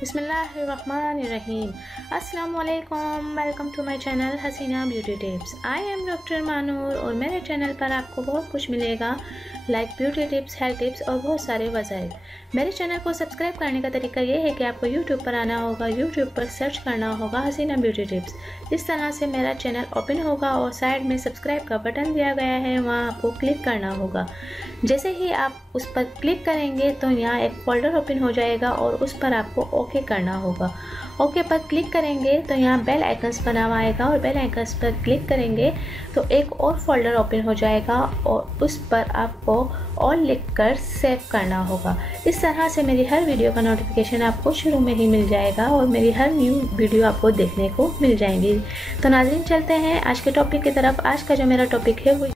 बिस्मिल्लाहिर्रहमानिर्रहीम। अस्सलामुअलैकुम, welcome to my channel Haseena beauty tips. I am doctor Manoor और मेरे चैनल पर आपको बहुत कुछ मिलेगा, like beauty tips, health tips और बहुत सारे वसाइल। मेरे चैनल को सब्सक्राइब करने का तरीका ये है कि आपको यूट्यूब पर आना होगा, यूट्यूब पर सर्च करना होगा हसीना ब्यूटी टिप्स। इस तरह से मेरा चैनल ओपन होगा और साइड में सब्सक्राइब का बटन दिया गया है, वहाँ आपको क्लिक करना होगा। जैसे ही आप उस पर क्लिक करेंगे तो यहाँ एक फोल्डर ओपन हो जाएगा और उस पर आपको ओके करना होगा। ओके पर क्लिक करेंगे तो यहाँ बेल आइकन्स बना हुआ आएगा और बेल आइकन्स पर क्लिक करेंगे तो एक और फोल्डर ओपन हो जाएगा और उस पर आपको ऑल लिखकर सेव करना होगा। इस तरह से मेरी हर वीडियो का नोटिफिकेशन आपको शुरू में ही मिल जाएगा और मेरी हर न्यू वीडियो आपको देखने को मिल जाएंगी। तो नाज़रीन, चलते हैं आज के टॉपिक की तरफ। आज का जो मेरा टॉपिक है वो